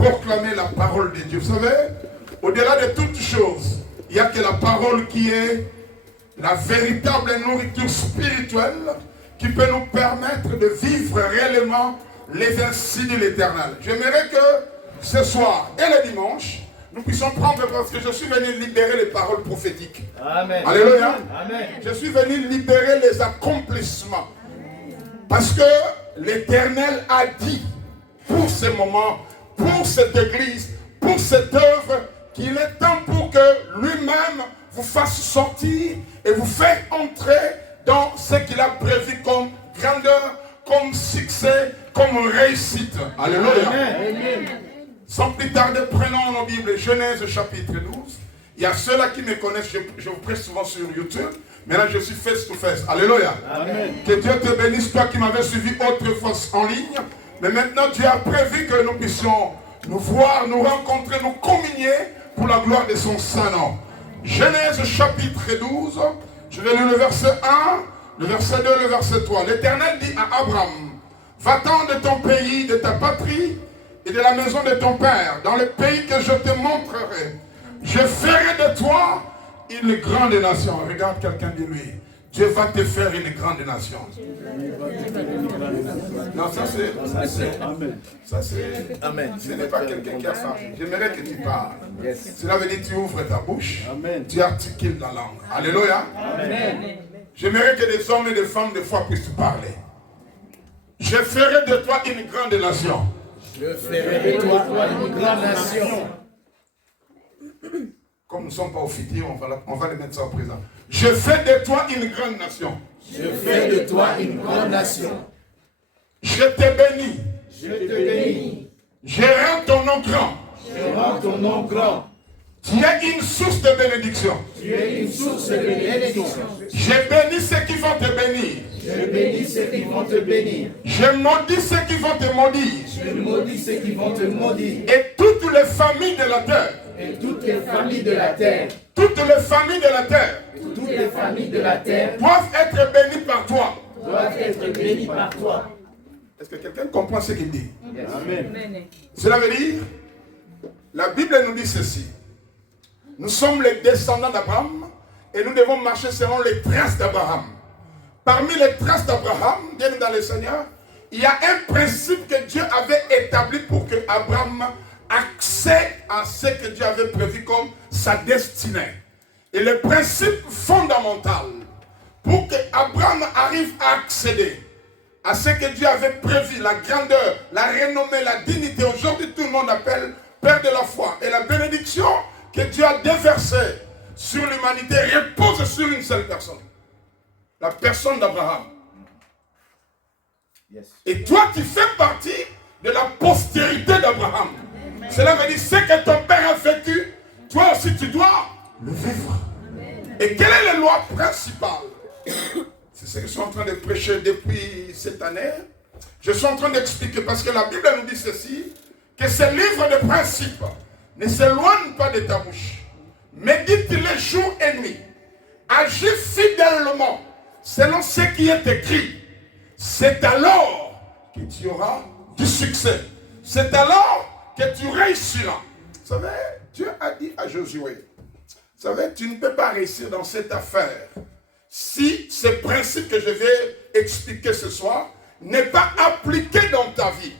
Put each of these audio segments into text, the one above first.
proclamer la parole de Dieu. Vous savez, au-delà de toutes choses, il n'y a que la parole qui est la véritable nourriture spirituelle qui peut nous permettre de vivre réellement les insights de l'Éternel. J'aimerais que ce soir et le dimanche, nous puissions prendre, parce que je suis venu libérer les paroles prophétiques. Amen. Alléluia. Amen. Je suis venu libérer les accomplissements. Parce que l'Éternel a dit, pour ce moment, pour cette église, pour cette œuvre, qu'il est temps pour que lui-même vous fasse sortir et vous faire entrer dans ce qu'il a prévu comme grandeur, comme succès, comme réussite. Alléluia. Amen. Sans plus tarder, prenons nos Bibles, Genèse chapitre 12. Il y a ceux-là qui me connaissent, je vous prête souvent sur YouTube. Maintenant, je suis face to face. Alléluia. Amen. Que Dieu te bénisse, toi qui m'avais suivi autrefois en ligne. Mais maintenant, Dieu a prévu que nous puissions nous voir, nous rencontrer, nous communier pour la gloire de son Saint-Nom. Genèse chapitre 12, je vais lire le verset 1, le verset 2, le verset 3. L'Éternel dit à Abraham, va-t'en de ton pays, de ta patrie et de la maison de ton père, dans le pays que je te montrerai. Je ferai de toi une grande nation. Regarde quelqu'un de lui. Dieu va te faire une grande nation. Non, ça c'est Amen. Ça c'est Amen. Ce n'est pas quelqu'un qui a faim. J'aimerais que tu parles. Yes. Cela veut dire que tu ouvres ta bouche. Amen. Tu articules la langue. Alléluia. Amen. J'aimerais que des hommes et des femmes de foi puissent parler. Je ferai de toi une grande nation. Je ferai de toi une grande nation. Comme nous ne sommes pas au futur, on va les mettre ça au présent. Je fais de toi une grande nation. Je fais de toi une grande nation. Je te bénis. Je te bénis. Je rends ton nom grand. Je rends ton nom grand. Tu es une source de bénédiction. Tu es une source de bénédiction. Je bénis ceux qui vont te bénir. Je bénis ceux qui vont te bénir. Je maudis ceux qui vont te maudire. Je maudis ceux qui vont te maudire. Et toutes les familles de la terre. Et toutes les familles de la terre. Toutes les familles de la terre. Toutes les familles de la terre doivent être bénies par toi. Doivent être bénies par toi. Est-ce que quelqu'un comprend ce qu'il dit? Yes. Amen. Cela veut dire, la Bible nous dit ceci. Nous sommes les descendants d'Abraham et nous devons marcher selon les traces d'Abraham. Parmi les traces d'Abraham, bien dans le Seigneur, il y a un principe que Dieu avait établi pour que Abraham accède à ce que Dieu avait prévu comme sa destinée. Et le principe fondamental pour que Abraham arrive à accéder à ce que Dieu avait prévu, la grandeur, la renommée, la dignité, aujourd'hui tout le monde appelle Père de la foi. Et la bénédiction que Dieu a déversée sur l'humanité repose sur une seule personne. La personne d'Abraham. Yes. Et toi, tu fais partie de la postérité d'Abraham. Cela veut dire ce que ton père a vécu, toi aussi tu dois le vivre. Et quelle est la loi principale? C'est ce que je suis en train de prêcher depuis cette année. Je suis en train d'expliquer parce que la Bible nous dit ceci, que ce livre de principes ne s'éloigne pas de ta bouche. Médite-le jour et nuit. Agis fidèlement selon ce qui est écrit. C'est alors que tu auras du succès. C'est alors que tu réussiras. Vous savez, Dieu a dit à Josué, vous savez, tu ne peux pas réussir dans cette affaire si ce principe que je vais expliquer ce soir n'est pas appliqué dans ta vie.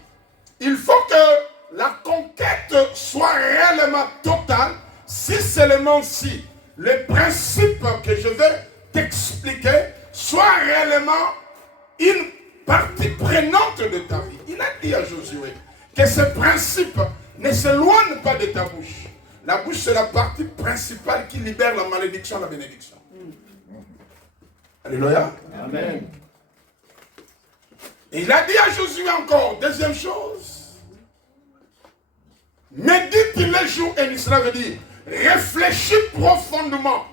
Il faut que la conquête soit réellement totale si seulement si le principe que je vais t'expliquer soit réellement une partie prenante de ta vie. Il a dit à Josué que ce principe ne s'éloigne pas de ta bouche. La bouche, c'est la partie principale qui libère la malédiction et la bénédiction. Alléluia. Amen. Et il a dit à Josué encore, deuxième chose, médite les jours et nuit. Cela veut dire, réfléchis profondément.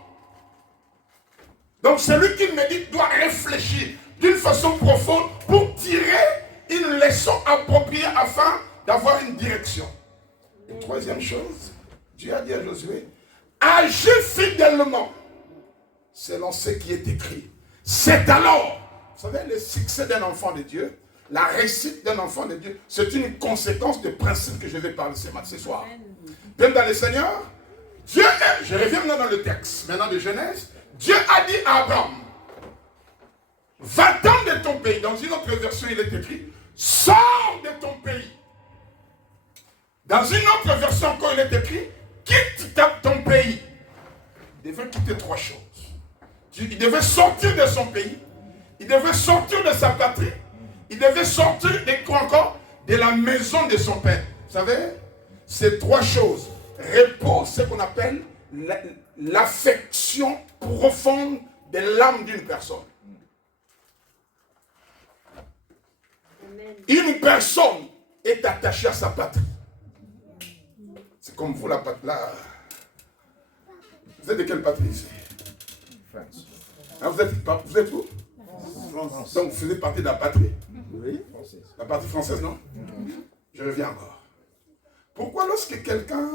Donc celui qui médite doit réfléchir d'une façon profonde pour tirer une leçon appropriée afin d'avoir une direction. Et troisième chose, Dieu a dit à Josué, agis fidèlement selon ce qui est écrit. C'est alors, vous savez, le succès d'un enfant de Dieu La réussite d'un enfant de Dieu, c'est une conséquence des principes que je vais parler ce soir. Bien dans le Seigneur, Dieu est, je reviens maintenant dans le texte, maintenant de Genèse, Dieu a dit à Abraham, va-t'en de ton pays. Dans une autre version, il est écrit, sors de ton pays. Dans une autre version encore, il est écrit, quitte ton pays. Il devait quitter trois choses. Il devait sortir de son pays, il devait sortir de sa patrie, il devait sortir de la maison de son père. Vous savez, ces trois choses reposent ce qu'on appelle l'affection profonde de l'âme d'une personne. Une personne est attachée à sa patrie. C'est comme vous, la patrie. Vous êtes de quelle patrie ici? France. Hein, vous êtes où? France. Donc vous faisiez partie de la patrie? Oui. La patrie française, non? Je reviens encore. Pourquoi lorsque quelqu'un...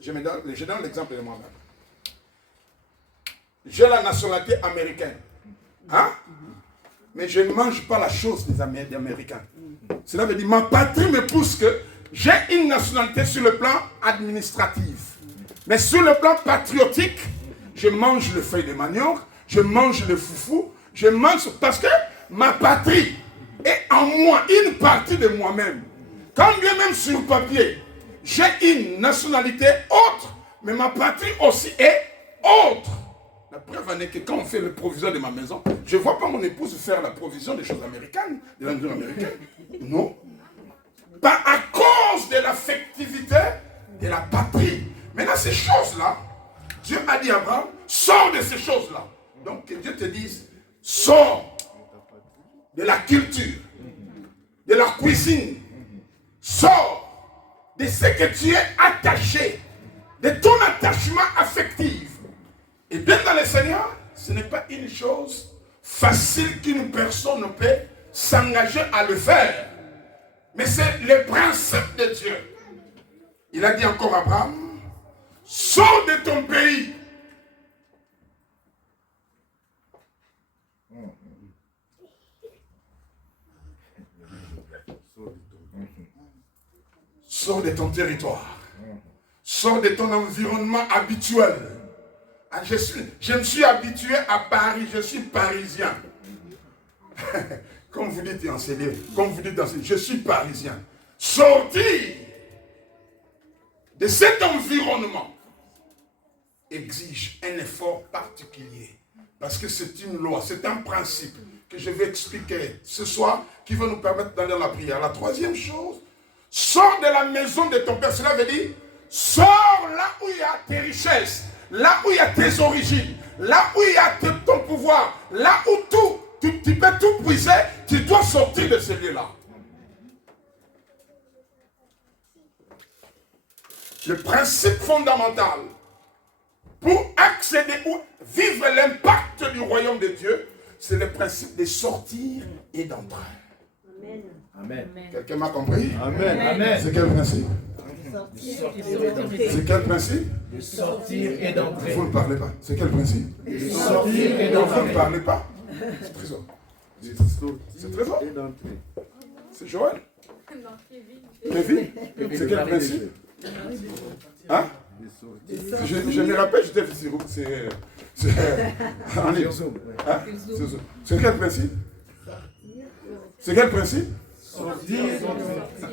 Je donne l'exemple de moi-même. J'ai la nationalité américaine. Hein? Mais je ne mange pas la chose des Américains. Cela veut dire ma patrie me pousse que j'ai une nationalité sur le plan administratif. Mais sur le plan patriotique, je mange le feuille de manioc, je mange le foufou, je mange parce que ma patrie est en moi, une partie de moi-même. Quand bien même sur le papier, j'ai une nationalité autre, mais ma patrie aussi est autre. La preuve en est que quand on fait le provision de ma maison, je ne vois pas mon épouse faire la provision des choses américaines, de la nourriture américaine. Non. Pas à cause de l'affectivité de la patrie. Maintenant, ces choses-là, Dieu a dit à Abraham, sors de ces choses-là. Donc, que Dieu te dise, sors de la culture, de la cuisine, sors de ce que tu es attaché, de ton attachement affectif. Et bien dans le Seigneur, ce n'est pas une chose facile qu'une personne peut s'engager à le faire. Mais c'est le principe de Dieu. Il a dit encore à Abraham, sors de ton pays. Sors de ton territoire. Sors de ton environnement habituel. Je me suis habitué à Paris, je suis parisien. Comme vous dites enseigner, je suis parisien. Sortir de cet environnement exige un effort particulier. Parce que c'est une loi, c'est un principe que je vais expliquer ce soir qui va nous permettre d'aller dans la prière. La troisième chose, sors de la maison de ton père. Cela veut dire, sors là où il y a tes richesses, là où il y a tes origines, là où il y a ton pouvoir, là où tu peux tout puiser, tu dois sortir de ce lieu-là. Le principe fondamental pour accéder ou vivre l'impact du royaume de Dieu, c'est le principe de sortir et d'entrer. Amen. Amen. Quelqu'un m'a compris? Amen. Amen. C'est quel principe? C'est quel principe? De sortir et d'entrer. Vous ne parlez pas. C'est quel principe? De sortir et d'entrer. Vous ne parlez pas. C'est trésor. C'est trésor. C'est Joël. Kevin. C'est quel principe? Hein? Je me rappelle, j'étais en ligne. C'est quel principe? C'est quel principe?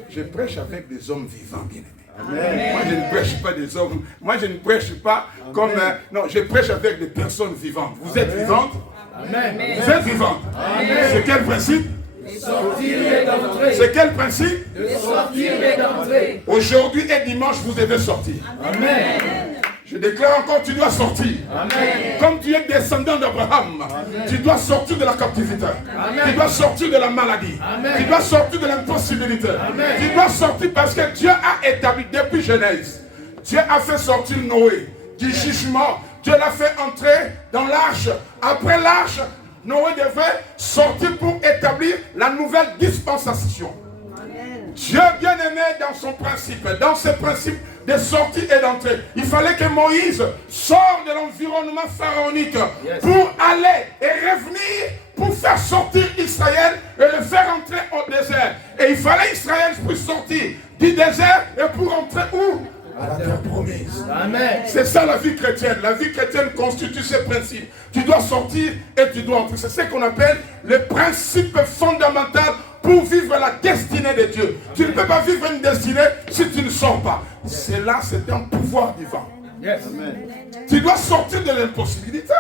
Je prêche avec des hommes vivants, bien-aimés. Amen. Moi, je ne prêche pas des hommes. Moi, je ne prêche pas comme... non, je prêche avec des personnes vivantes. Vous êtes vivantes? Amen. Vous êtes vivantes? Amen. C'est quel principe? De sortir et d'entrer. C'est quel principe? De sortir et d'entrer. Aujourd'hui et dimanche, vous devez sortir. Amen. Je déclare encore, tu dois sortir. Amen. Comme tu es descendant d'Abraham, tu dois sortir de la captivité. Amen. Tu dois sortir de la maladie. Amen. Tu dois sortir de l'impossibilité. Amen. Tu dois sortir parce que Dieu a établi depuis Genèse. Dieu a fait sortir Noé du jugement. Dieu l'a fait entrer dans l'arche. Après l'arche, Noé devait sortir pour établir la nouvelle dispensation. Amen. Dieu bien-aimé dans son principe, dans ses principes de sortie et d'entrée. Il fallait que Moïse sorte de l'environnement pharaonique pour aller et revenir pour faire sortir Israël et le faire entrer au désert. Et il fallait Israël puisse sortir du désert et pour entrer où? À la terre promise. Amen. C'est ça la vie chrétienne. La vie chrétienne constitue ces principes. Tu dois sortir et tu dois entrer. C'est ce qu'on appelle le principe fondamental pour vivre la destinée de Dieu. Tu ne peux pas vivre une destinée si tu ne sors pas. Cela, c'est un pouvoir divin. Yes. Amen. Tu dois sortir de l'impossibilité.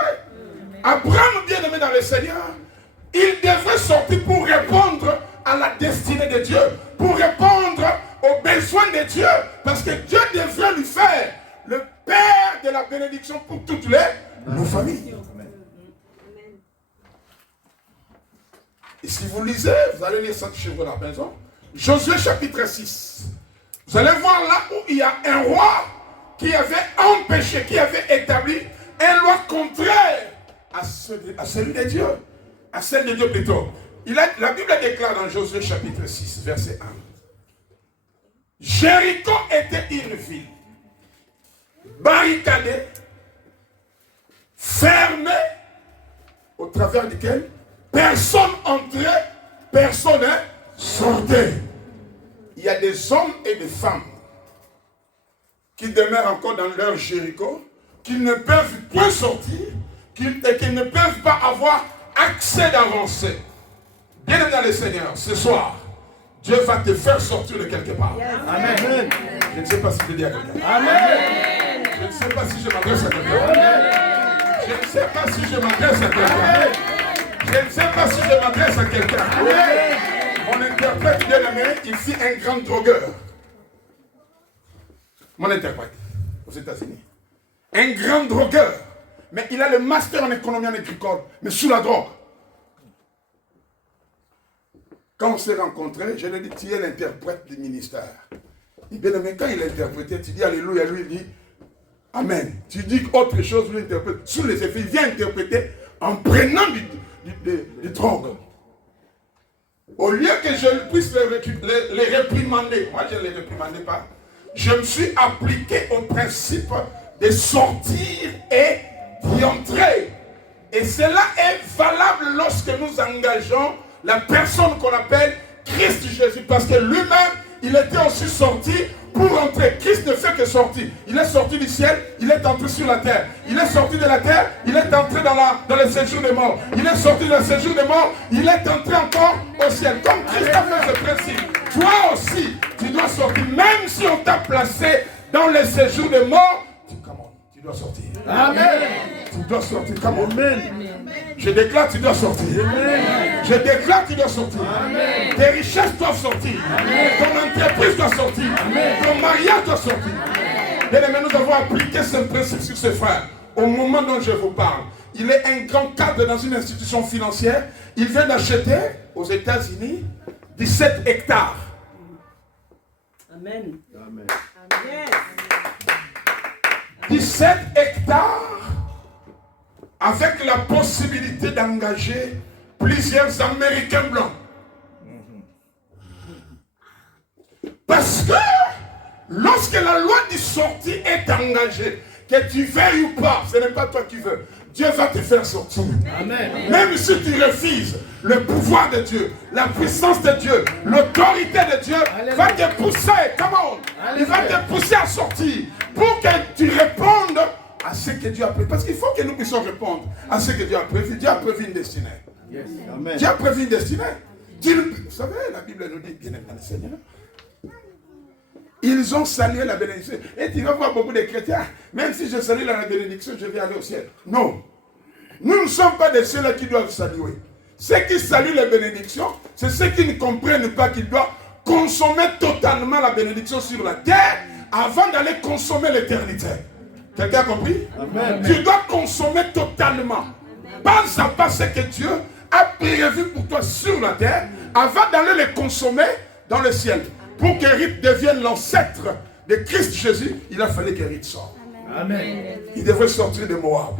Abraham, bien-aimé dans le Seigneur, il devrait sortir pour répondre à la destinée de Dieu, pour répondre aux besoins de Dieu, parce que Dieu devrait lui faire le père de la bénédiction pour toutes nos familles. Et si vous lisez, vous allez lire ça chez vous à la maison, Josué chapitre 6, vous allez voir là où il y a un roi qui avait empêché, qui avait établi une loi contraire à celui de Dieu, à celle de Dieu plutôt. La Bible déclare dans Josué chapitre 6, verset 1. Jéricho était une ville barricadée, fermée, au travers duquel personne entrait, personne sortait. Il y a des hommes et des femmes qui demeurent encore dans leur Jéricho, qui ne peuvent point sortir, et qui ne peuvent pas avoir accès d'avancer. Bien-aimé dans le Seigneur, ce soir, Dieu va te faire sortir de quelque part. Amen. Je ne sais pas si je dis à quelqu'un. Amen. Je ne sais pas si je m'adresse à quelqu'un. Je ne sais pas si je m'adresse à quelqu'un. Je ne sais pas si je m'adresse à quelqu'un. Mon interprète bien-aimé, il fit un grand drogueur. Mon interprète, aux États-Unis. Un grand drogueur. Mais il a le master en économie agricole, mais sous la drogue. Quand on s'est rencontrés, je lui ai dit, tu es l'interprète du ministère. Il dit, mais quand il interprétait, tu dis Alléluia, lui il dit Amen. Tu dis autre chose, lui interprète. Sous les effets, il vient interpréter en prenant du drogue. Au lieu que je puisse les réprimander, moi je ne les réprimandais pas, je me suis appliqué au principe de sortir et d'y entrer. Et cela est valable lorsque nous engageons la personne qu'on appelle Christ Jésus. Parce que lui-même, il était aussi sorti pour entrer. Christ ne fait que sortir. Il est sorti du ciel, il est entré sur la terre. Il est sorti de la terre, il est entré dans le séjour des morts. Il est sorti du séjour des morts, il est entré encore au ciel. Comme Christ a fait ce principe, toi aussi, tu dois sortir. Même si on t'a placé dans le séjour des morts, tu dois sortir. Amen. Tu dois sortir. Amen. Je déclare, tu dois sortir. Amen. Je déclare, tu dois sortir. Amen. Tes richesses doivent sortir. Amen. Ton entreprise doit sortir. Amen. Ton mariage doit sortir. Bien aimé, nous avons appliqué ce principe sur ce frère. Au moment dont je vous parle, il est un grand cadre dans une institution financière. Il vient d'acheter aux États-Unis 17 hectares. Amen. Amen. Yes. 17 hectares avec la possibilité d'engager plusieurs Américains blancs. Parce que lorsque la loi de sortie est engagée, que tu veuilles ou pas, ce n'est pas toi qui veux, Dieu va te faire sortir. Amen. Même si tu refuses, le pouvoir de Dieu, la puissance de Dieu, l'autorité de Dieu va te pousser. Come on. Il va te pousser à sortir pour que tu répondes à ce que Dieu a prévu. Parce qu'il faut que nous puissions répondre à ce que Dieu a prévu. Dieu a prévu une destinée. Yes. Amen. Dieu a prévu une destinée. Vous savez, la Bible nous dit, bien aimé dans le Seigneur, ils ont salué la bénédiction. Et tu vas voir beaucoup de chrétiens, même si je salue la bénédiction, je vais aller au ciel. Non. Nous ne sommes pas de ceux-là qui doivent saluer. Ceux qui saluent la bénédiction, c'est ceux qui ne comprennent pas qu'ils doivent consommer totalement la bénédiction sur la terre avant d'aller consommer l'éternité. Quelqu'un a compris? Amen. Tu dois consommer totalement. Pas à pas ce que Dieu a prévu pour toi sur la terre avant d'aller les consommer dans le ciel. Pour qu'Hérite devienne l'ancêtre de Christ Jésus, il a fallu qu'Hérite sorte. Amen. Il devait sortir de Moab.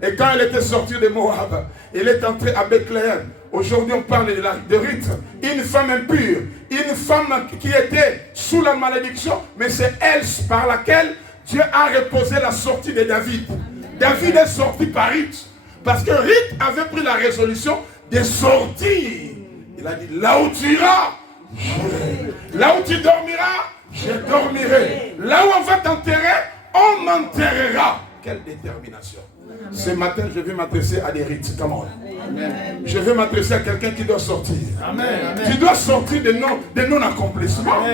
Et quand elle était sortie de Moab, elle est entrée à Bethléem. Aujourd'hui, on parle de Ruth, une femme impure, une femme qui était sous la malédiction, mais c'est elle par laquelle Dieu a reposé la sortie de David. David est sorti par Ruth, parce que Ruth avait pris la résolution des sorties. Il a dit, là où tu iras, j'irai. Là où tu dormiras, je dormirai. Là où on va t'enterrer, on m'enterrera. Quelle détermination. Ce matin, je vais m'adresser à des rites. Come on. Amen. Je vais m'adresser à quelqu'un qui doit sortir. Amen. Amen. Tu dois sortir des non-accomplissements.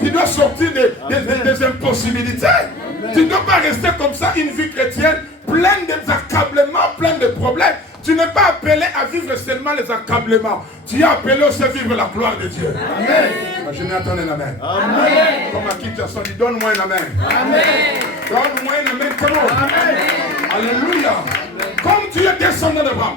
Tu dois sortir des impossibilités. Amen. Tu ne dois pas rester comme ça, une vie chrétienne, pleine d'accablements, pleine de problèmes. Tu n'es pas appelé à vivre seulement les accablements. Tu es appelé aussi à vivre la gloire de Dieu. Amen. Je n'attends un amen. Amen. Comme à qui tu as dit, donne-moi un amen. Amen. Donne-moi un amen. Comment? Amen. Alléluia. Comme tu es descendant d'Abraham,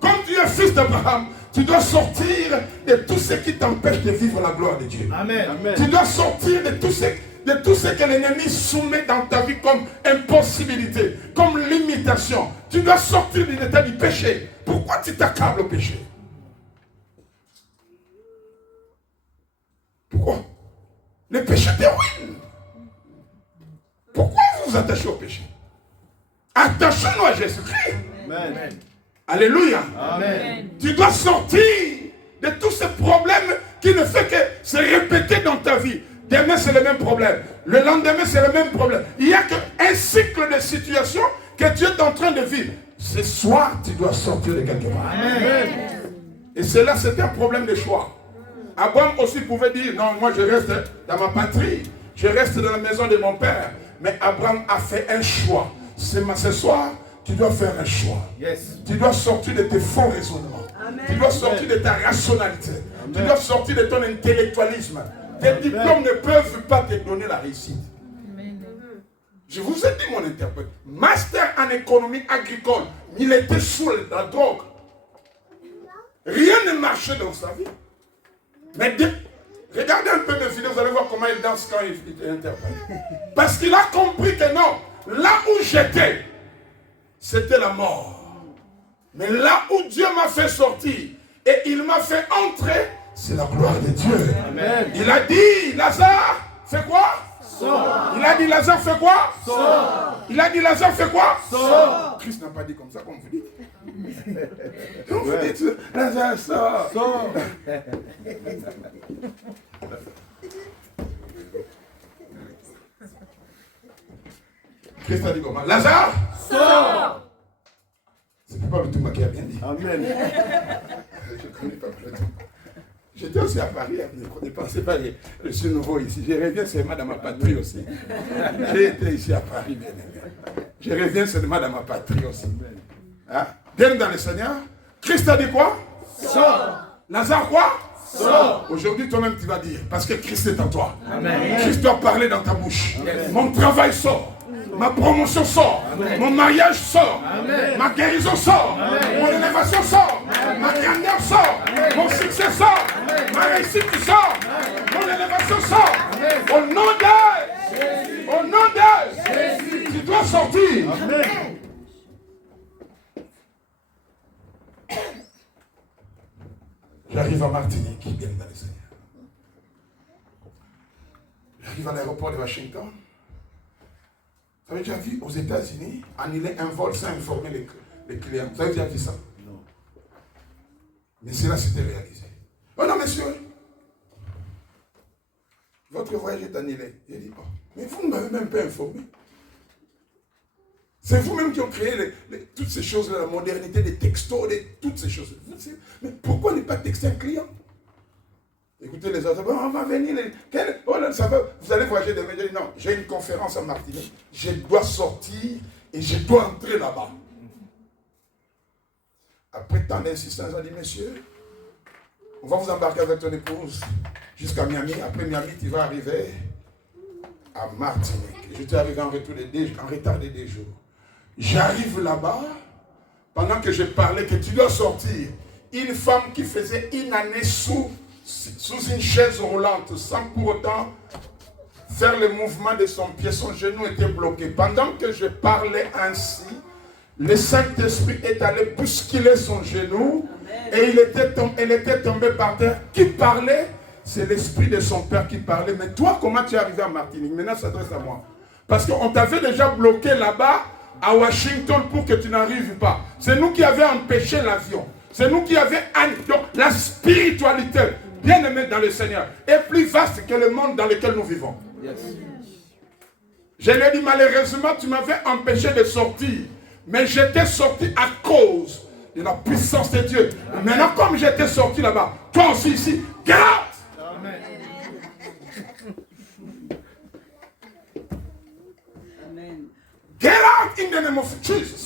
comme tu es fils d'Abraham, tu dois sortir de tout ce qui t'empêche de vivre la gloire de Dieu. Amen. Tu dois sortir de tout ce que l'ennemi soumet dans ta vie comme impossibilité, comme limitation. Tu dois sortir de l'état du péché. Pourquoi tu t'accables au péché? Pourquoi? Le péché te ruine. Pourquoi vous vous attachez au péché? Attachons-nous à Jésus-Christ. Amen. Alléluia. Amen. Tu dois sortir de tous ces problèmes qui ne font que se répéter dans ta vie. Demain, c'est le même problème. Le lendemain, c'est le même problème. Il n'y a qu'un cycle de situations que tu es en train de vivre. Ce soir, tu dois sortir de quelque part. Amen. Et cela, c'est un problème de choix. Abraham aussi pouvait dire, non, moi je reste dans ma patrie. Je reste dans la maison de mon père. Mais Abraham a fait un choix. Ce soir, tu dois faire un choix. Yes. Tu dois sortir de tes faux raisonnements. Amen. Tu dois sortir de ta rationalité. Amen. Tu dois sortir de ton intellectualisme. Tes diplômes ne peuvent pas te donner la réussite. Amen. Je vous ai dit mon interprète. Master en économie agricole. Il était sous la drogue. Rien ne marchait dans sa vie. Mais regardez un peu mes vidéos, vous allez voir comment il danse quand il interprète. Parce qu'il a compris que non, là où j'étais, c'était la mort. Mais là où Dieu m'a fait sortir et il m'a fait entrer, c'est la gloire de Dieu. Amen. Il a dit, Lazare, fais quoi? Sors. Il a dit, Lazare, fais quoi? Sors. Il a dit, Lazare, fais quoi? Sors. Christ n'a pas dit comme ça, comme vous dites. Comme vous dites, Lazare, sors. Sors. Christ a dit comment? Lazare, sors. C'est pas le Touma qui a bien dit. Amen. Je ne connais pas le Touma. J'étais aussi à Paris, ne pensez pas, je suis nouveau ici. Je reviens seulement dans ma patrie aussi. J'ai été ici à Paris, bien aimé. Je reviens seulement dans ma patrie aussi. Hein? Bienvenue dans le Seigneur. Christ a dit quoi? Sors. Lazare quoi? Sors. Aujourd'hui, toi-même, tu vas dire, parce que Christ est en toi. Amen. Christ doit parler dans ta bouche. Amen. Mon travail sort. Ma promotion sort. Amen. Mon mariage sort. Amen. Ma guérison sort. Amen. Mon élévation sort. Amen. Ma grandeur sort. Amen. Mon succès sort. Amen. Ma réussite sort. Amen. Mon élévation sort. Amen. Au nom de Jésus. Au nom de Jésus. Tu dois sortir. Amen. J'arrive à Martinique, bien dans les Seigneurs. J'arrive à l'aéroport de Washington. Vous avez déjà vu aux États-Unis annuler un vol sans informer les clients? Vous avez déjà vu ça? Non. Mais cela s'était réalisé. Oh non, monsieur, votre voyage est annulé. Il dit, oh, mais vous ne m'avez même pas informé. C'est vous-même qui ont créé toutes ces choses, la modernité des textos, toutes ces choses. Mais pourquoi ne pas texter un client? Écoutez les autres, on va venir. Ça va, vous allez voyager demain. Je dis non, j'ai une conférence en Martinique. Je dois sortir et je dois entrer là-bas. Après tant d'insistance, on dit, monsieur, on va vous embarquer avec ton épouse jusqu'à Miami. Après Miami, tu vas arriver à Martinique. Je suis arrivé en retard de 2 jours. J'arrive là-bas, pendant que je parlais que tu dois sortir, une femme qui faisait une année sous une chaise roulante, sans pour autant faire le mouvement de son pied, son genou était bloqué. Pendant que je parlais ainsi, le Saint-Esprit est allé bousculer son genou. Amen. Et elle était tombée par terre. Qui parlait? C'est l'esprit de son père qui parlait. Mais toi, comment tu es arrivé à Martinique? Maintenant, ça s'adresse à moi. Parce qu'on t'avait déjà bloqué là-bas, à Washington, pour que tu n'arrives pas. C'est nous qui avions empêché l'avion. C'est nous qui avons donc la spiritualité, bien aimée dans le Seigneur, est plus vaste que le monde dans lequel nous vivons. Yes. Je lui ai dit, malheureusement, tu m'avais empêché de sortir. Mais j'étais sorti à cause de la puissance de Dieu. Maintenant, comme j'étais sorti là-bas, toi aussi ici, garde. Amen. Get out in the name of Jesus.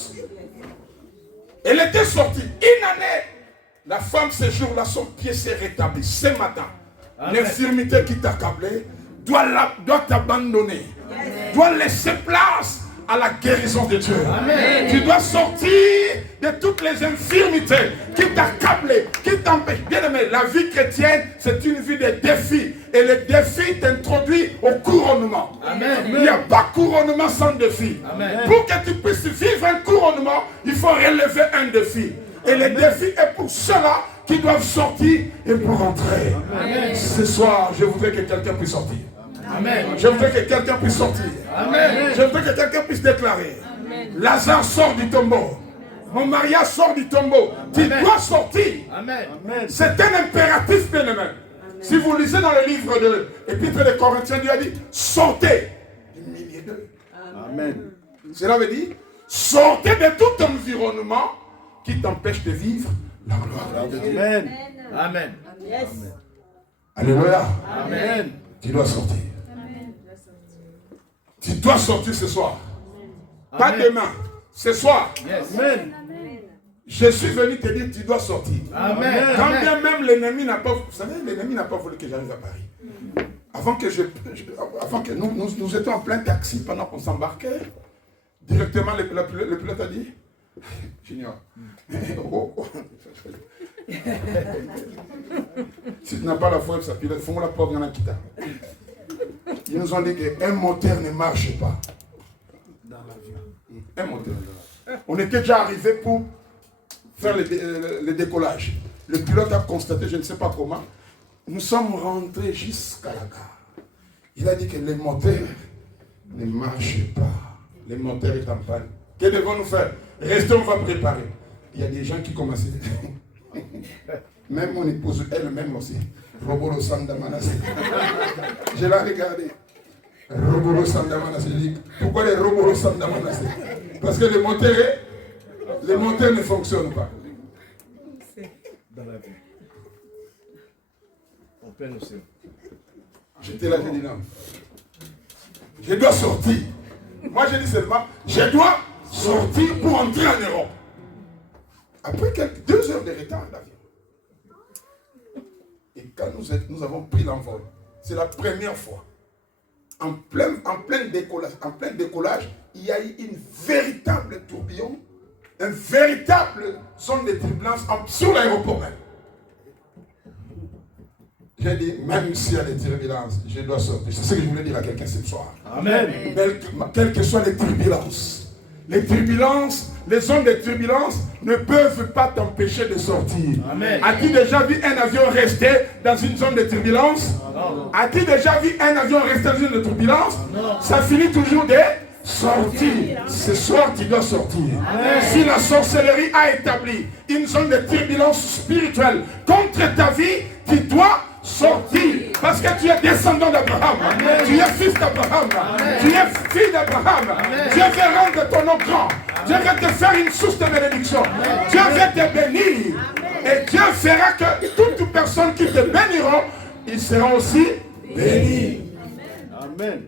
Elle était sortie. Une année, la femme, ce jour-là, son pied s'est rétabli. Ce matin, l'infirmité qui t'accablait doit t'abandonner. Doit laisser place à la guérison de Dieu. Amen. Tu dois sortir de toutes les infirmités qui t'accablaient, qui t'empêchent. Bien aimé, la vie chrétienne, c'est une vie de défis. Et le défi t'introduit au couronnement. Amen. Il n'y a pas couronnement sans défi. Amen. Pour que tu puisses vivre un couronnement, il faut relever un défi. Et le défi est pour ceux-là qui doivent sortir et pour entrer. Amen. Ce soir, je voudrais que quelqu'un puisse sortir. Amen. Je voudrais que quelqu'un puisse sortir. Amen. Je voudrais que quelqu'un puisse déclarer. Amen. Lazare sort du tombeau. Mon mariage sort du tombeau. Tu dois sortir. Amen. C'est un impératif, bien aimé. Si vous lisez dans le livre de l'Épître des Corinthiens, Dieu a dit sortez du milieu d'eux. Amen. Cela veut dire sortez de tout environnement qui t'empêche de vivre la gloire de Dieu. Amen. Amen. Yes. Alléluia. Amen. Tu dois sortir. Amen. Tu dois sortir ce soir. Amen. Pas demain. Ce soir. Yes. Amen. Je suis venu te dire tu dois sortir. Amen. Quand bien même l'ennemi n'a pas... Vous savez, l'ennemi n'a pas voulu que j'arrive à Paris. Avant que nous étions en plein taxi pendant qu'on s'embarquait, directement le pilote a dit Junior, si tu n'as pas la foi, ça pilote, font la porte, il y en a qui t'a. Ils nous ont dit qu'un moteur ne marche pas. Dans l'avion. Un moteur. On était déjà arrivé pour faire le décollage. Le pilote a constaté, je ne sais pas comment, nous sommes rentrés jusqu'à la gare. Il a dit que les moteurs ne marchent pas. Les moteurs sont en panne. Que devons-nous faire? Restons, on va préparer. Il y a des gens qui commencent. Même mon épouse, elle-même aussi. Robolo Sandamanase. Je l'ai regardé. Robolo Sandamanase. Je dis, pourquoi les Robolo Sandamanase? Parce que les moteurs ne fonctionnent pas. Dans la vie. En plein océan. J'étais là, j'ai dit non. Je dois sortir. Moi, j'ai dit seulement, je dois sortir pour entrer en Europe. Après 2 heures de retard d'avion. Et quand nous avons pris l'envol, c'est la première fois. En plein décollage, il y a eu une véritable tourbillon, une véritable zone de turbulence sur l'aéroport même. J'ai dit, même s'il y a des turbulences, je dois sortir. C'est ce que je voulais dire à quelqu'un ce soir. Amen. Quelles que soient les turbulences, les zones de turbulence ne peuvent pas t'empêcher de sortir. Amen. As-tu déjà vu un avion rester dans une zone de turbulence? Non. As-tu déjà vu un avion rester dans une zone de turbulence? Non. Ça finit toujours de sortir. Ce soir, tu dois sortir. Amen. Si la sorcellerie a établi une zone de turbulence spirituelle contre ta vie, tu dois sortir. Parce que tu es descendant d'Abraham. Tu es fils d'Abraham. Tu es fille d'Abraham. Dieu veut rendre ton nom grand. Dieu veut te faire une source de bénédiction. Dieu veut te bénir. Et Dieu fera que toutes personnes qui te béniront, ils seront aussi bénis. Amen.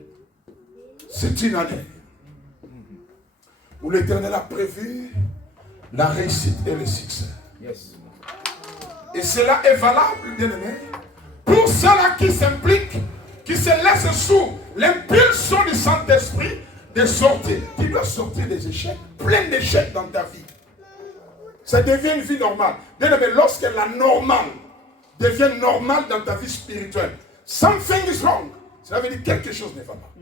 C'est une année où l'Éternel a prévu la réussite et le succès. Et cela est valable, bien aimé, pour ceux-là qui s'impliquent, qui se laissent sous l'impulsion du Saint-Esprit de sortir. Tu dois sortir des échecs, plein d'échecs dans ta vie. Ça devient une vie normale. Bien aimé, lorsque la normale devient normale dans ta vie spirituelle, something is wrong. Cela veut dire que quelque chose ne va pas.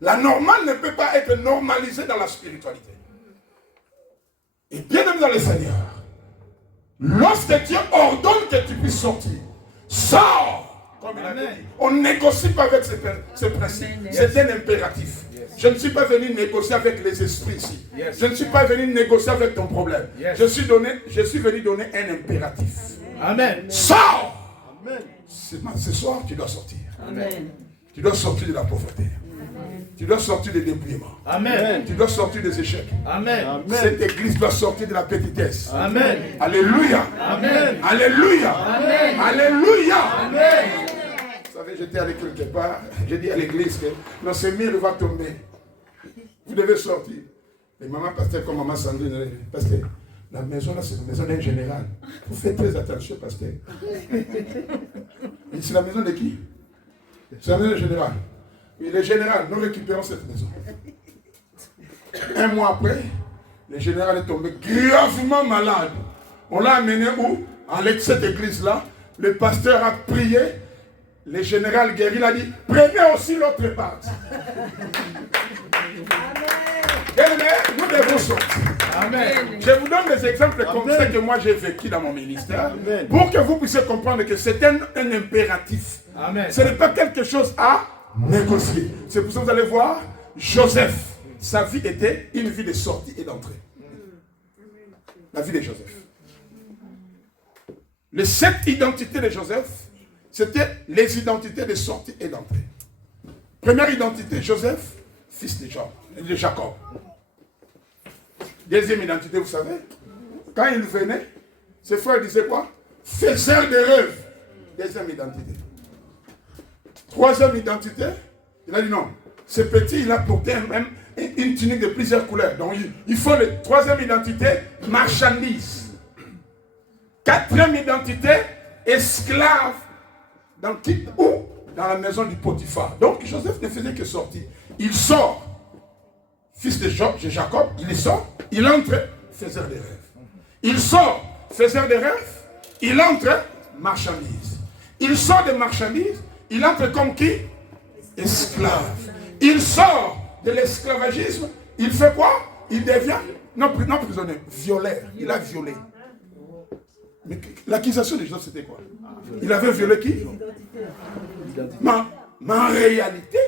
La normale ne peut pas être normalisée dans la spiritualité. Et bien aimé dans le Seigneur, lorsque Dieu ordonne que tu puisses sortir, sors, comme il a dit. On ne négocie pas avec ce principe. C'est un impératif. Je ne suis pas venu négocier avec les esprits ici. Yes. Je ne suis pas venu négocier avec ton problème. Yes. Je suis venu donner un impératif. Amen. Sors! Amen. Ce soir, tu dois sortir. Amen. Tu dois sortir de la pauvreté. Tu dois sortir des dépouillements. Amen. Tu dois sortir des échecs. Amen. Cette église doit sortir de la petitesse. Amen. Alléluia. Amen. Alléluia. Amen. Alléluia. Amen. Vous savez, j'étais allé quelque part. J'ai dit à l'église que non, ce mur va tomber. Vous devez sortir. Et maman pasteur comme maman Sandrine, pasteur, la maison là, c'est la maison d'un général. Vous faites très attention, pasteur. C'est la maison de qui? C'est la maison du général. Oui, le général, nous récupérons cette maison. Un mois après, le général est tombé gravement malade. On l'a amené où? À cette église-là. Le pasteur a prié. Le général guéri l'a dit, prenez aussi l'autre part. Nous devons sortir. Amen. Je vous donne des exemples comme ça que moi j'ai vécu dans mon ministère. Amen. Pour que vous puissiez comprendre que c'est un impératif. Amen. Ce n'est pas quelque chose à négocier. C'est pour ça que vous allez voir, Joseph, sa vie était une vie de sortie et d'entrée. La vie de Joseph. Les 7 identités de Joseph, c'était les identités de sortie et d'entrée. Première identité, Joseph, fils de Jacob. Deuxième identité, vous savez, quand il venait, ses frères disaient quoi? Faiseur de rêves. Deuxième identité. Troisième identité, il a dit non. Ce petit, il a porté même une tunique de plusieurs couleurs. Donc il faut le troisième identité, marchandise. Quatrième identité, esclave. Où? Dans la maison du Potiphar. Donc Joseph ne faisait que sortir. Il sort, fils de Jacob, il sort, il entre, faiseur de rêves. Il sort, faiseur de rêves, il entre, marchandise. Il sort de marchandise, il entre comme qui? Esclave. Il sort de l'esclavagisme, il fait quoi? Il devient, non prisonnier, violeur. Il a violé. Mais l'accusation de Joseph, c'était quoi? Il avait violé qui? Mais en réalité,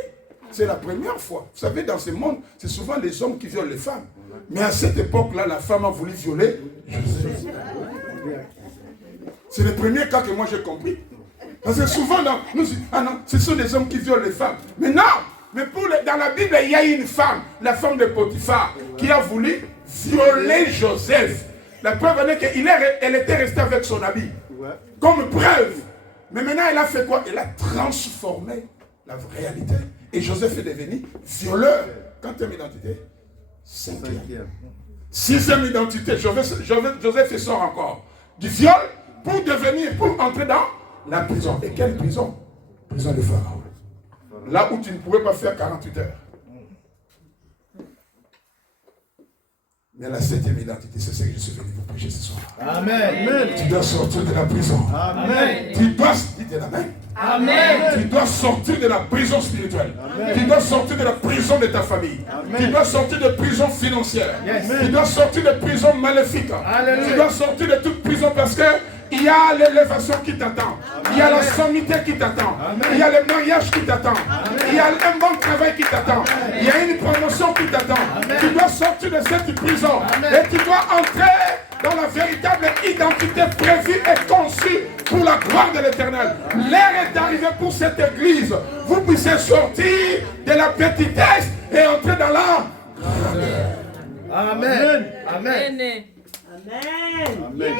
c'est la première fois. Vous savez, dans ce monde, c'est souvent les hommes qui violent les femmes. Mais à cette époque-là, la femme a voulu violer Joseph. C'est le premier cas que moi j'ai compris. Parce que souvent, ce sont des hommes qui violent les femmes. Mais non! Mais dans la Bible, il y a une femme, la femme de Potiphar, qui a voulu violer Joseph. La preuve est qu'elle était restée avec son habit. Comme preuve. Mais maintenant, elle a fait quoi? Elle a transformé la réalité. Et Joseph est devenu violeur. Quatrième identité? Cinquième. Sixième identité. Joseph sort encore du viol pour entrer dans la prison. Et quelle prison? Prison de Pharaon. Là où tu ne pouvais pas faire 48 heures. Mais la septième identité, c'est ce que je suis venu vous prêcher ce soir. Amen. Tu dois sortir de la prison. Amen. Tu dois, dites amen. Amen. Tu dois sortir de la prison spirituelle. Amen. Tu dois sortir de la prison de ta famille. Amen. Tu dois sortir de prison financière. Yes. Tu dois sortir de prison maléfique. Alléluia. Tu dois sortir de toute prison parce que il y a l'élévation qui t'attend. Il y a la sommité qui t'attend. Il y a le mariage qui t'attend. Il y a un bon travail qui t'attend. Il y a une promotion qui t'attend. Tu dois sortir de cette prison. Et tu dois entrer dans la véritable identité prévue et conçue pour la gloire de l'Éternel. L'heure est arrivée pour cette église. Vous puissiez sortir de la petitesse et entrer dans la grandeur. Amen. Amen. Amen. Amen.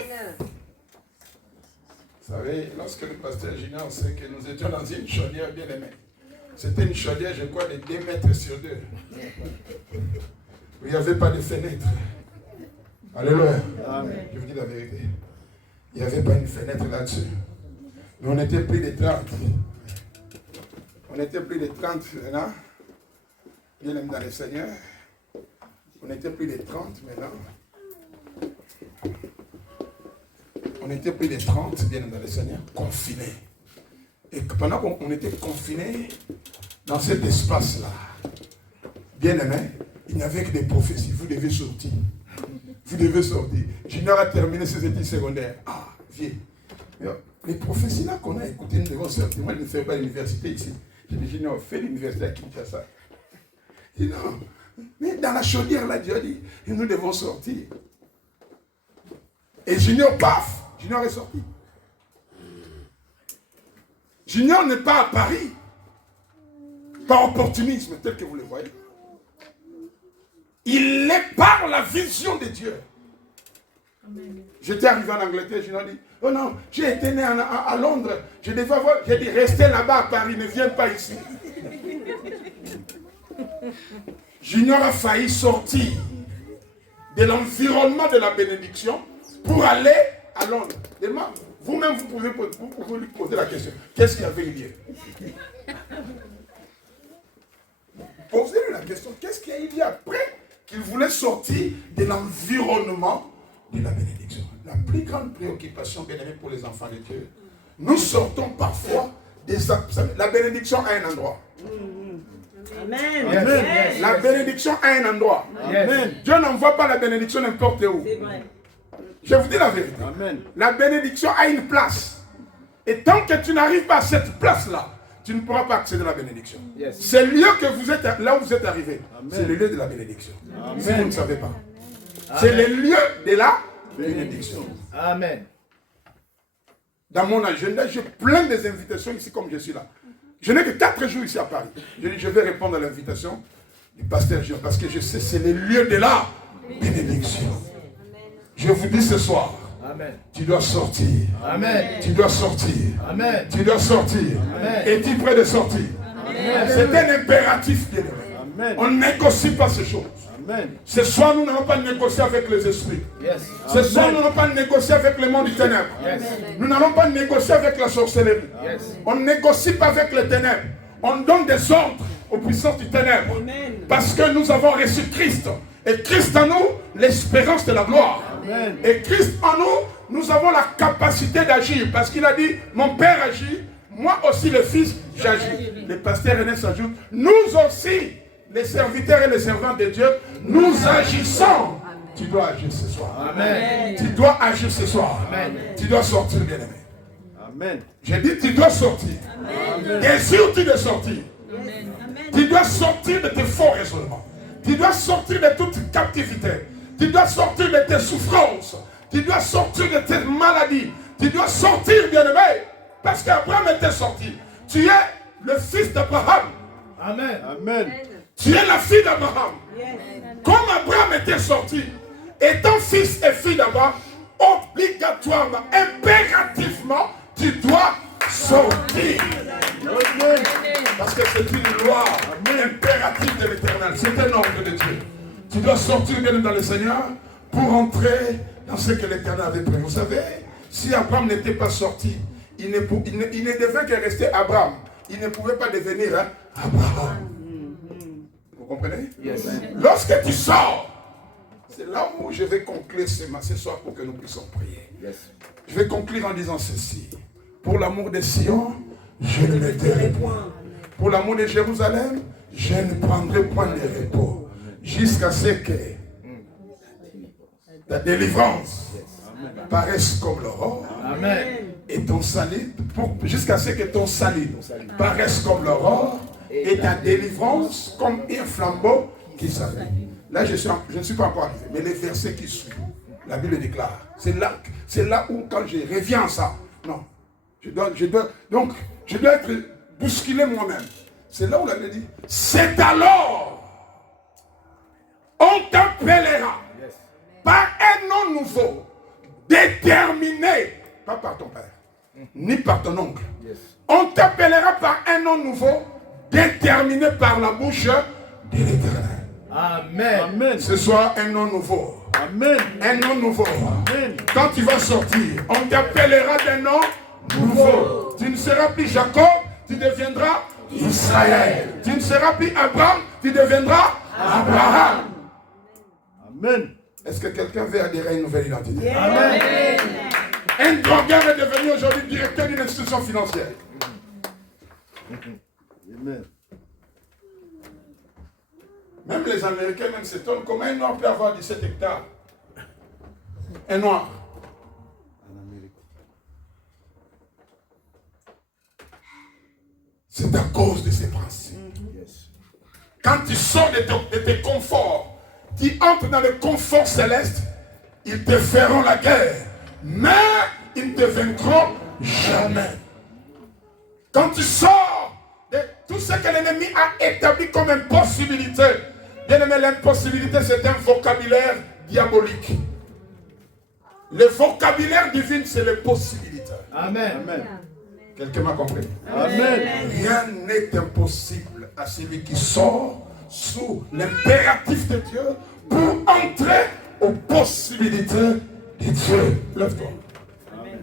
Vous savez, lorsque le pasteur Junior sait que nous étions dans une chaudière bien aimée, c'était une chaudière, je crois, de 2 mètres sur 2. Il n'y avait pas de fenêtre. Alléluia. Amen. Je vous dis la vérité. Il n'y avait pas une fenêtre là-dessus. Mais on était plus de 30. On était plus de 30 maintenant. Bien aimé dans le Seigneur. On était plus de 30 maintenant. On était plus de 30, bien dans le Seigneur, confinés. Et pendant qu'on était confinés dans cet espace-là, bien aimé, il n'y avait que des prophéties. Vous devez sortir. Vous devez sortir. Junior a terminé ses études secondaires. Ah, viens. Les prophéties là qu'on a écoutées, nous devons sortir. Moi, je ne fais pas l'université ici. J'ai dit, Junior, fais l'université à Kinshasa. Il dit non. Mais dans la chaudière, là, Dieu a dit, nous devons sortir. Et Junior, paf, Junior est sorti. Junior n'est pas à Paris, par opportunisme, tel que vous le voyez. Il est par la vision de Dieu. J'étais arrivé en Angleterre, Junior dit, oh non, j'ai été né à Londres, je devais avoir, j'ai dit, restez là-bas à Paris, ne viens pas ici. Junior a failli sortir de l'environnement de la bénédiction pour aller à Londres. Vous-même, vous pouvez lui poser la question. Qu'est-ce qu'il y avait lieu? Posez-lui la question. Qu'est-ce qu'il y a eu lieu après qu'il voulait sortir de l'environnement de la bénédiction? La plus grande préoccupation, bien aimé, pour les enfants de Dieu, nous sortons parfois des... La bénédiction a un endroit. Amen. Amen. La bénédiction a un endroit. Amen. Dieu n'envoie pas la bénédiction n'importe où. C'est vrai. Je vous dis la vérité. Amen. La bénédiction a une place. Et tant que tu n'arrives pas à cette place-là, tu ne pourras pas accéder à la bénédiction. Yes. C'est le lieu que vous êtes, là où vous êtes arrivé. Amen. C'est le lieu de la bénédiction. Amen. Si vous ne savez pas. C'est le lieu de la bénédiction. Amen. Dans mon agenda, j'ai plein des invitations ici comme je suis là. Je n'ai que 4 jours ici à Paris. Je dis, je vais répondre à l'invitation du pasteur Jean parce que je sais que c'est le lieu de la bénédiction. Je vous dis ce soir, Amen. tu dois sortir. Amen. Tu dois sortir. Amen. Tu dois sortir. Amen. Es-tu prêt de sortir? Amen. C'est un impératif, bien-aimé. Amen. On ne négocie pas ces choses. Amen. Ce soir, nous n'allons pas négocier avec les esprits. Yes. Ce soir, nous n'allons pas négocier avec le monde du ténèbre. Yes. Nous n'allons pas négocier avec la sorcellerie. Yes. On ne négocie pas avec les ténèbres. On donne des ordres aux puissances du ténèbre. Amen. Parce que nous avons reçu Christ. Et Christ en nous, l'espérance de la gloire. Amen. Et Christ en nous, nous avons la capacité d'agir. Parce qu'il a dit, mon Père agit, moi aussi le Fils, j'agis. Le pasteur René s'ajoute, nous aussi, les serviteurs et les servantes de Dieu, nous agissons. Tu dois agir ce soir. Amen. Tu dois agir ce soir. Amen. Tu dois sortir, bien-aimé. Amen. J'ai dit, tu dois sortir. Désires-tu de sortir? Tu dois sortir de tes faux raisonnements. Tu dois sortir de toute captivité. Tu dois sortir de tes souffrances. Tu dois sortir de tes maladies. Tu dois sortir, bien-aimé. Parce qu'Abraham était sorti. Tu es le fils d'Abraham. Amen. Amen. Tu es la fille d'Abraham. Yes. Comme Abraham était sorti, étant fils et fille d'Abraham, obligatoirement, impérativement, tu dois sortir. Amen. Parce que c'est une loi impérative de l'Éternel. C'est un ordre de Dieu. Tu dois sortir bien dans le Seigneur pour entrer dans ce que l'Éternel avait prévu. Vous savez, si Abraham n'était pas sorti, il ne devait que rester Abraham. Il ne pouvait pas devenir Abraham. Vous comprenez? Yes. Lorsque tu sors, c'est là où je vais conclure ce soir pour que nous puissions prier. Yes. Je vais conclure en disant ceci. Pour l'amour de Sion, je ne me tairai point. Pour l'amour de Jérusalem, je ne prendrai point de repos. Jusqu'à ce que ta délivrance paraisse comme l'aurore. Amen. Et ton salut, jusqu'à ce que ton salut paraisse comme l'aurore. Et ta délivrance comme un flambeau qui s'allume. Là, je ne suis pas encore arrivé. Mais les versets qui suivent, la Bible déclare. C'est là où, quand je reviens à ça, non. Je dois être bousculé moi-même. C'est là où la Bible dit, c'est alors, on t'appellera par un nom nouveau, déterminé, pas par ton père, ni par ton oncle. On t'appellera par un nom nouveau, déterminé par la bouche de l'Éternel. Amen. Amen. Ce soir, un nom nouveau. Amen. Un nom nouveau. Amen. Quand tu vas sortir, on t'appellera d'un nom nouveau. Tu ne seras plus Jacob, tu deviendras Israël. Tu ne seras plus Abraham, tu deviendras Abraham. Amen. Est-ce que quelqu'un veut adhérer à une nouvelle identité? Yes. Amen. Un drogueur est devenu aujourd'hui directeur d'une institution financière. Amen. Même les Américains même s'étonnent comment un noir peut avoir 17 hectares. Un noir. C'est à cause de ces principes. Yes. Quand tu sors de tes conforts, tu entres dans le confort céleste, ils te feront la guerre, mais ils ne te vaincront jamais. Quand tu sors de tout ce que l'ennemi a établi comme impossibilité, bien aimé, l'impossibilité c'est un vocabulaire diabolique. Le vocabulaire divin c'est les possibilités. Amen. Amen. Quelqu'un m'a compris? Amen. Rien n'est impossible à celui qui sort sous l'impératif de Dieu pour entrer aux possibilités de Dieu. Lève-toi. Amen.